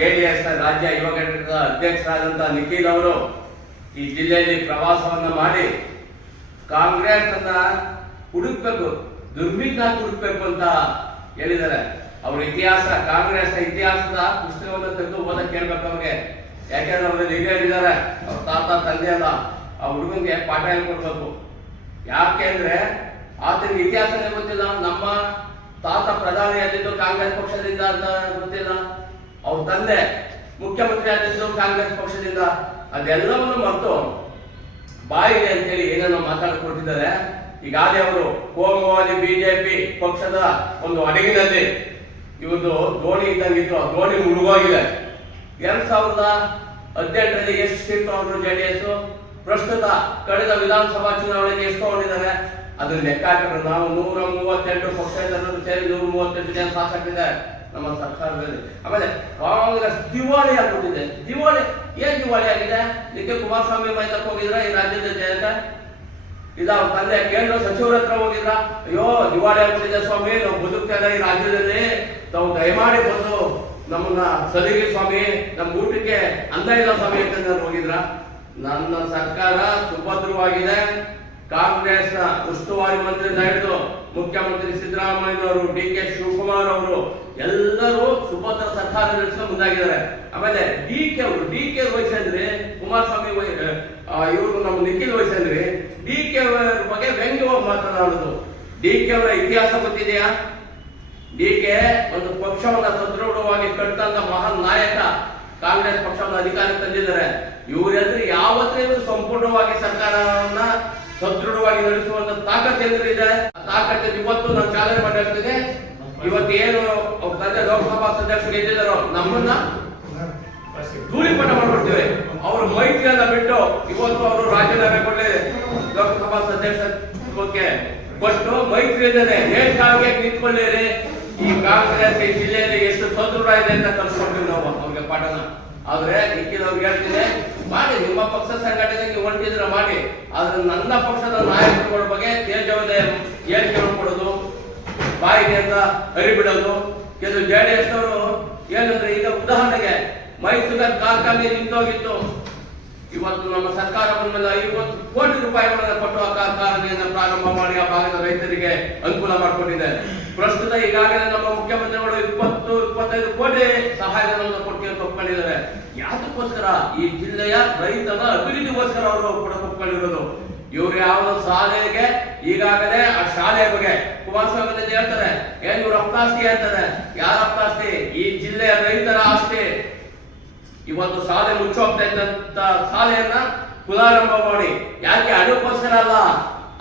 JDS ರಾಜ್ಯ ಯುವ ಘಟಕದ ಅಧ್ಯಕ್ಷರಾದಂತಹ ನಿಖಿಲ್ ಅವರು ಈ ಜಿಲ್ಲೆಯಲ್ಲಿ ಪ್ರವಾಸವನ್ನ ಮಾಡಿ ಕಾಂಗ್ರೆಸ್ ಅನ್ನ ಹುಡುಕ್ಬೇಕು, ದುರ್ಮಿತ್ನಾಗಿ ಹುಡುಕ್ಬೇಕು ಅಂತ ಹೇಳಿದ್ದಾರೆ. ಅವ್ರ ಇತಿಹಾಸ, ಕಾಂಗ್ರೆಸ್ ಇತಿಹಾಸದ ಪುಸ್ತಕವನ್ನು ತೆಗೆದು ಓದಕ್ಕೆ ಕೇಳ್ಬೇಕು ಅವ್ರಿಗೆ. ಯಾಕೆಂದ್ರೆ ಅವ್ರಲ್ಲಿ ಹಿರಿಯರಿದ್ದಾರೆ, ಅವ್ರ ತಾತ ತಂದೆ ಅಲ್ಲ, ಆ ಹುಡುಗನ್ಗೆ ಪಾಠ ಹೇಳ್ಕೊಡ್ಬೇಕು. ಯಾಕೆಂದ್ರೆ ಆತನಿಗೆ ಇತಿಹಾಸನೇ ಗೊತ್ತಿಲ್ಲ. ನಮ್ಮ ತಾತ ಪ್ರಧಾನಿ ಆಗಿದ್ದು ಕಾಂಗ್ರೆಸ್ ಪಕ್ಷದಿಂದ ಅಂತ ಗೊತ್ತಿಲ್ಲ, ಅವ್ರ ತಂದೆ ಮುಖ್ಯಮಂತ್ರಿ ಆಗಿದ್ದು ಕಾಂಗ್ರೆಸ್ ಪಕ್ಷದಿಂದ. ಅದೆಲ್ಲವನ್ನು ಮರೆತು ಬಾಯಿಗೆ ಅಂತೇಳಿ ಏನನ್ನು ಮಾತಾಡಿಕೊಟ್ಟಿದ್ದಾರೆ. ಈಗಾಗಲೇ ಅವರು ಕೋಮುವಾದಿ ಬಿಜೆಪಿ ಪಕ್ಷದ ಒಂದು ಅಡಗಿನಲ್ಲಿ ಇವತ್ತು ದೋಣಿ ಇದ್ದಂಗಿತ್ತು, ಆ ದೋಣಿ ಮುಳುಗೋಗಿದೆ. 2018ರಲ್ಲಿ ಎಷ್ಟು ಸೀಟ್ ತಗೊಂಡ್ರು JDS, ಪ್ರಸ್ತುತ ಕಳೆದ ವಿಧಾನಸಭಾ ಚುನಾವಣೆಗೆ ಎಷ್ಟು ತಗೊಂಡಿದ್ದಾರೆ ಅದನ್ನ ಲೆಕ್ಕ ಹಾಕಿದ್ರು. ನಾವು 138 ಪಕ್ಷದಲ್ಲೂ ಸೇರಿ 138 ಜನ ಶಾಸಕರಿದ್ದಾರೆ ನಮ್ಮ ಸರ್ಕಾರದಲ್ಲಿ. ಆಮೇಲೆ ಕಾಂಗ್ರೆಸ್ ದಿವಾಳಿ ಆಗ್ಬಿಟ್ಟಿದೆ. ಏನ್ ದಿವಾಳಿ ಆಗಿದೆ? ಇದಕ್ಕೆ ಕುಮಾರಸ್ವಾಮಿ ಮೈತಕ್ಕೆ ಹೋಗಿದ್ರ ಈ ರಾಜ್ಯದಲ್ಲಿ ಅಂತ ಇಲ್ಲ, ಅವ್ರ ತಂದೆ ಕೇಂದ್ರ ಸಚಿವರ ಹತ್ರ ಹೋಗಿದ್ರ, ಅಯ್ಯೋ ದಿವಾಳಿ ಆಗ್ಬಿಟ್ಟಿದೆ ಸ್ವಾಮಿ, ನಾವು ಬದುಕ್ತಾ ಇಲ್ಲ ಈ ರಾಜ್ಯದಲ್ಲಿ, ನಾವು ದಯಮಾಡಿ ಬಂದು ನಮ್ಮನ್ನ ಸಲಿಗೆ ಸ್ವಾಮಿ, ನಮ್ಮ ಊಟಕ್ಕೆ ಅಂದ ಇಲ್ಲ ಸ್ವಾಮಿ ಅಂತ ಹೋಗಿದ್ರ. ನನ್ನ ಸರ್ಕಾರ ಸುಭದ್ರವಾಗಿದೆ. ಕಾಂಗ್ರೆಸ್ನ ಉಸ್ತುವಾರಿ ಮಂತ್ರಿ ಹಿಡಿದು ಮುಖ್ಯಮಂತ್ರಿ ಸಿದ್ದರಾಮಯ್ಯನವರು, DK ಶಿವಕುಮಾರ್ ಅವರು ಎಲ್ಲರೂ ಸುಭದ್ರ ಸರ್ಕಾರ ನಡೆಸಲು ಮುಂದಾಗಿದ್ದಾರೆ. ಆಮೇಲೆ DK ವಹಿಸಿದ್ರೆ ಕುಮಾರಸ್ವಾಮಿ ಇವರು ನಮ್ಮ ನಿಖಿಲ್ ವಹಿಸಿದ್ರೆ DK ಬಗ್ಗೆ ವ್ಯಂಗ್ಯವಾಗಿ ಮಾತನಾಡುದು. DK ಅವರ ಇತಿಹಾಸ ಗೊತ್ತಿದೆಯಾ? DK ಒಂದು ಪಕ್ಷವನ್ನ ಸದೃಢವಾಗಿ ಕಟ್ಟಂತ ಮಹಾನ್ ನಾಯಕ. ಕಾಂಗ್ರೆಸ್ ಪಕ್ಷವನ್ನು ಅಧಿಕಾರಕ್ಕೆ ತಂದಿದ್ದಾರೆ. ಇವರೆಲ್ಲರೂ ಯಾವತ್ತೂ ಸಂಪೂರ್ಣವಾಗಿ ಸರ್ಕಾರವನ್ನ ಸದೃಢವಾಗಿ ನಡೆಸುವಂತ ತಾಕತ್ತು ಇದೆ. ಆ ತಾಕತ್ತು ಇವತ್ತು ನಾವು ಚಾಲನೆ ಮಾಡಿರ್ತೀವಿ. ಇವತ್ತು ಏನು ಅವ್ರ ತಂದೆ ಲೋಕಸಭಾ ಸದಸ್ಯರು ಗೆದ್ದಿದ್ದಾರೋ ನಮ್ಮನ್ನ ಧೂಳಿಪಟ ಮಾಡ್ಬಿಡ್ತೇವೆ. ಅವ್ರ ಮೈತ್ರಿಯನ್ನ ಬಿಟ್ಟು ಇವತ್ತು ಅವರು ರಾಜೀನಾಮೆ ಕೊಡಲಿ ಲೋಕಸಭಾ ಸದಸ್ಯತ್ವಕ್ಕೆ ಕೊಟ್ಟು ಮೈತ್ರಿಯಿಂದಲೇ ನೇತಾಗೆ ನಿಂತ್ಕೊಳ್ಳಿರಿ. ಈ ಕಾಂಗ್ರೆಸ್ ಈ ಜಿಲ್ಲೆಯಲ್ಲಿ ಎಷ್ಟು ಸದೃಢ ಇದೆ ಅಂತ ಕಲ್ಸ್ಕೊಳ್ತೀವಿ ನಾವು ಅವ್ರಿಗೆ ಪಾಠನ. ಆದ್ರೆ ನಿಖಿಲ್ ಅವ್ರಿಗೆ ಹೇಳ್ತೀನಿ, ಮಾಡಿ ನಿಮ್ಮ ಪಕ್ಷ ಸಂಘಟನೆಗೆ ಹೊರಟಿದ್ರೆ ಮಾಡಿ, ಆದ್ರೆ ನನ್ನ ಪಕ್ಷದ ನಾಯಕರುಗಳ ಬಗ್ಗೆ ತೇಜವಾದ ಹೇಳಿಕೆಗಳು ಕೊಡೋದು, ಬಾಯಿಗೆ ಅಂತ ಹರಿಬಿಡೋದು. ಕೆಲವು JDS ಅವರು ಏನಂದ್ರೆ, ಈಗ ಉದಾಹರಣೆಗೆ ಮೈಸೂರಲ್ಲಿ ಕಾರ್ಖಾನೆ ನಿಂತೋಗಿತ್ತು. ಇವತ್ತು ನಮ್ಮ ಸರ್ಕಾರ ಬಂದ 50 ಕೋಟಿ ರೂಪಾಯಿಗಳನ್ನ ಕೊಟ್ಟು ಆ ಕಾರ್ಖಾನೆಯನ್ನು ಪ್ರಾರಂಭ ಮಾಡಿ ಆ ಭಾಗದ ರೈತರಿಗೆ ಅನುಕೂಲ ಮಾಡಿಕೊಂಡಿದೆ. ಪ್ರಸ್ತುತ ಈಗಾಗಲೇ ನಮ್ಮ ಮುಖ್ಯಮಂತ್ರಿಗಳು 20-25 ಕೋಟಿ ಸಹಾಯಧನವನ್ನು ಕೊಟ್ಟು ಒಪ್ಕೊಂಡಿದ್ದಾರೆ. ಯಾತಕ್ಕೋಸ್ಕರ? ಈ ಜಿಲ್ಲೆಯ ರೈತರ ಅಭಿವೃದ್ಧಿಗೋಸ್ಕರ ಅವರು ಕೂಡ ಒಪ್ಕೊಂಡಿರೋದು. ಇವ್ರು ಯಾವ ಶಾಲೆಗೆ ಈಗಾಗಲೇ ಆ ಶಾಲೆಯ ಬಗ್ಗೆ ಕುಮಾರಸ್ವಾಮಿ ಹೇಳ್ತಾರೆ, ಏನ್ ಇವ್ರ ಅಪ್ಪಾಸ್ತಿ ಅಂತಾರೆ. ಯಾರ ಅಪ್ಪಾಸ್ತಿ? ಈ ಜಿಲ್ಲೆಯ ರೈತರ ಆಸ್ತಿ. ಇವತ್ತು ಶಾಲೆ ಮುಚ್ಚೋಗ್ತಾ ಇದ್ದಂತ ಶಾಲೆಯನ್ನ ಪುನರಾರಂಭ ಮಾಡಿ, ಯಾಕೆ ಅದಕ್ಕೋಸ್ಕರ ಅಲ್ಲ,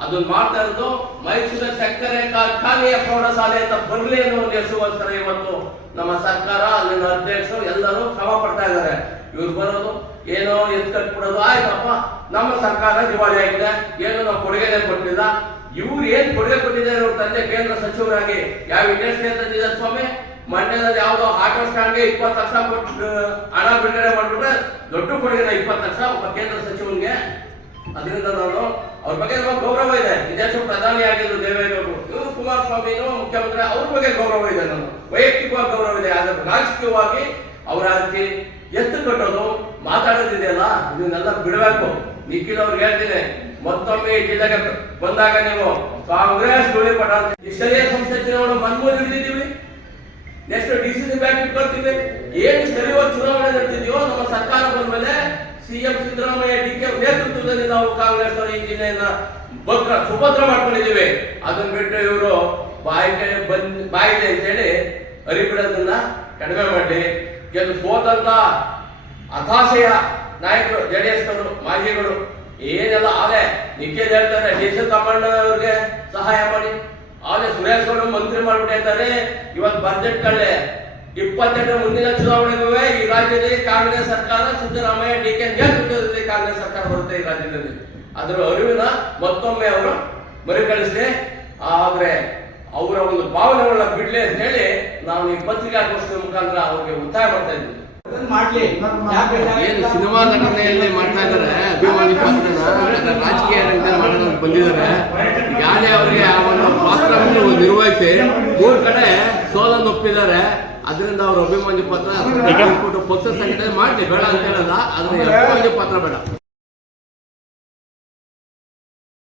ಅದನ್ನ ಮಾಡ್ತಾ ಇರೋದು ಮೈಸೂರಿನ ಸಕ್ಕರೆ ಕಾರ್ಖಾನೆಯ ಪ್ರೌಢಶಾಲೆ ಅಂತ ಬರಲಿ ಅನ್ನೋ ಒಂದು ಹೆಸರುಗೋಸ್ಕರ ಇವತ್ತು ನಮ್ಮ ಸರ್ಕಾರ, ಅಲ್ಲಿನ ಅಧ್ಯಕ್ಷರು ಎಲ್ಲರೂ ಶ್ರಮ ಪಡ್ತಾ ಇದ್ದಾರೆ. ಇವ್ರು ಬರೋದು ಏನೋ ಎತ್ಕಟ್ಬಿಡೋದು, ಆಯ್ತಪ್ಪ ನಮ್ಮ ಸರ್ಕಾರ ದಿವಾಳಿ ಆಗಿದೆ, ಏನು ನಾವು ಕೊಡುಗೆನೇ ಕೊಟ್ಟಿಲ್ಲ. ಇವ್ರು ಏನ್ ಕೊಡುಗೆ ಕೊಟ್ಟಿದ್ದಾರೆ ಅವ್ರ ತಂದೆ ಕೇಂದ್ರ ಸಚಿವರಾಗಿ? ಯಾವ ಇಂಡಸ್ಟ್ರಿ ತಂದಿದ್ದಾರೆ ಸ್ವಾಮಿ? ಮಂಡ್ಯದಲ್ಲಿ ಯಾವುದೋ ಆಟೋ ಸ್ಟ್ಯಾಂಡ್ಗೆ 20 ಲಕ್ಷ ಕೊಟ್ಟು ಹಣ ಬಿಡುಗಡೆ ಮಾಡ್ಬಿಟ್ರೆ ದೊಡ್ಡ ಕೊಡುಗೆ 20 ಲಕ್ಷ ಒಬ್ಬ ಕೇಂದ್ರ ಸಚಿವನಿಗೆ. ಅದರಿಂದ ನಾನು ಅವ್ರ ಬಗ್ಗೆ ನಮಗೆ ಗೌರವ ಇದೆ. ದೇಶ ಪ್ರಧಾನಿ ಆಗಿದ್ರು ದೇವೇಗೌಡರು, ಇವರು ಕುಮಾರಸ್ವಾಮಿನೂ ಮುಖ್ಯಮಂತ್ರಿ, ಅವ್ರ ಬಗ್ಗೆ ಗೌರವ ಇದೆ, ನಾನು ವೈಯಕ್ತಿಕವಾಗಿ ಗೌರವ ಇದೆ. ಆದ್ರೆ ರಾಜಕೀಯವಾಗಿ ಅವರ ಅದಕ್ಕೆ ಎತ್ತು ಕಟ್ಟೋದು ಮಾತಾಡೋದಿದೆಯಲ್ಲ, ಇದನ್ನೆಲ್ಲ ಬಿಡಬೇಕು. ನಿಖಿಲ್ ಅವ್ರಿಗೆ ಹೇಳ್ತೀನಿ, ಮತ್ತೊಮ್ಮೆ ಈ ಜಿಲ್ಲೆಗೆ ಬಂದಾಗ ನೀವು ಕಾಂಗ್ರೆಸ್ ಧೂಳಿಪಟ ಸ್ಥಳೀಯ ಸಂಸ್ಥೆ ಚುನಾವಣೆ ಮನ್ಮೂಲ ಹಿಡಿದಿದ್ದೀವಿ, ನೆಕ್ಸ್ಟ್ DCC ಬ್ಯಾಂಕ್ ಇಟ್ಕೊಳ್ತೀವಿ. ಏನು ಸ್ಥಳೀಯ ಚುನಾವಣೆ ನಡೆದಿದೆಯೋ ನಮ್ಮ ಸರ್ಕಾರ ಬಂದ್ಮೇಲೆ CM ಸಿದ್ದರಾಮಯ್ಯ DK ನೇತೃತ್ವದಲ್ಲಿ ನಾವು ಕಾಂಗ್ರೆಸ್ ಈ ಜಿಲ್ಲೆಯನ್ನ ಸುಭದ್ರ ಮಾಡ್ಕೊಂಡಿದ್ದೀವಿ. ಅದನ್ನ ಬಿಟ್ಟು ಇವರು ಬಾಯಿದೆ ಅಂತೇಳಿ ಹರಿಬಿಡೋದನ್ನ ಕಡಿಮೆ ಮಾಡಿ, ಕೆಲವು ಸೋತಂತ ಹತಾಶೆಯ ನಾಯಕರು JDS ಅವರು ಮಾಜಿಗಳು ಏನೆಲ್ಲ ಆಲೆ ನಿಖಿಲ್ ಹೇಳ್ತಾರೆ, DC ತಮ್ಮಣ್ಣವ್ರಿಗೆ ಸಹಾಯ ಮಾಡಿ, ಆಲೆ ಸುರೇಶ್ ಗೌಡ ಮಂತ್ರಿ ಮಾಡ್ಬಿಟ್ಟಿದ್ದಾರೆ. ಇವತ್ತು ಬಜೆಟ್ ಕಳ್ಳೆ 28 ಮುಂದಿನ ಚುನಾವಣೆಗೂ ಈ ರಾಜ್ಯದಲ್ಲಿ ಕಾಂಗ್ರೆಸ್ ಸರ್ಕಾರ, ಸಿದ್ದರಾಮಯ್ಯ DK ನೇತೃತ್ವದಲ್ಲಿ ಕಾಂಗ್ರೆಸ್ ಸರ್ಕಾರ ಬರುತ್ತೆ ಈ ರಾಜ್ಯದಲ್ಲಿ. ಅದರ ಅರಿವಿನ ಮತ್ತೊಮ್ಮೆ ಅವರು ಮರುಕಳಿಸಿದೆ. ಆದ್ರೆ ಅವರ ಒಂದು ಭಾವನೆಗಳನ್ನ ಬಿಡ್ಲಿ ಅಂತ ಹೇಳಿ ನಾವು ಈ ಪತ್ರಿಕಾಗೋಷ್ಠಿ ಮುಖಾಂತರ ಅವ್ರಿಗೆ ಒತ್ತಾಯ ಮಾಡ್ತಾ ಇದ್ದೀವಿ. ಏನು ಸಿನಿಮಾ ನಟನೆಯಲ್ಲಿ ಮಾಡ್ತಾ ಇದ್ದಾರೆ, ಅಭಿಮಾನಿ ಪಾತ್ರನ ರಾಜಕೀಯ ರಂಗದಲ್ಲಿ ಮಾಡೋದಕ್ಕೆ ಬಂದಿದ್ದಾರೆ. ಯಾರೇ ಅವರಿಗೆ ಆ ಒಂದು ಪಾತ್ರವನ್ನು ನಿರ್ವಹಿಸಿ 3 ಕಡೆ ಸೋಲನ್ನು ಒಪ್ಪಿದ್ದಾರೆ. ಅದರಿಂದ ಅವರು ಅಭಿಮನ್ಯು ಪತ್ರ ಪಕ್ಷ ಸಂಘಟನೆ ಮಾಡ್ಲಿ, ಬೇಡ ಅಂತ ಹೇಳಲ್ಲ. ಆದ್ರೆ ಅಭಿಮನ್ಯು ಪತ್ರ ಬೇಡ.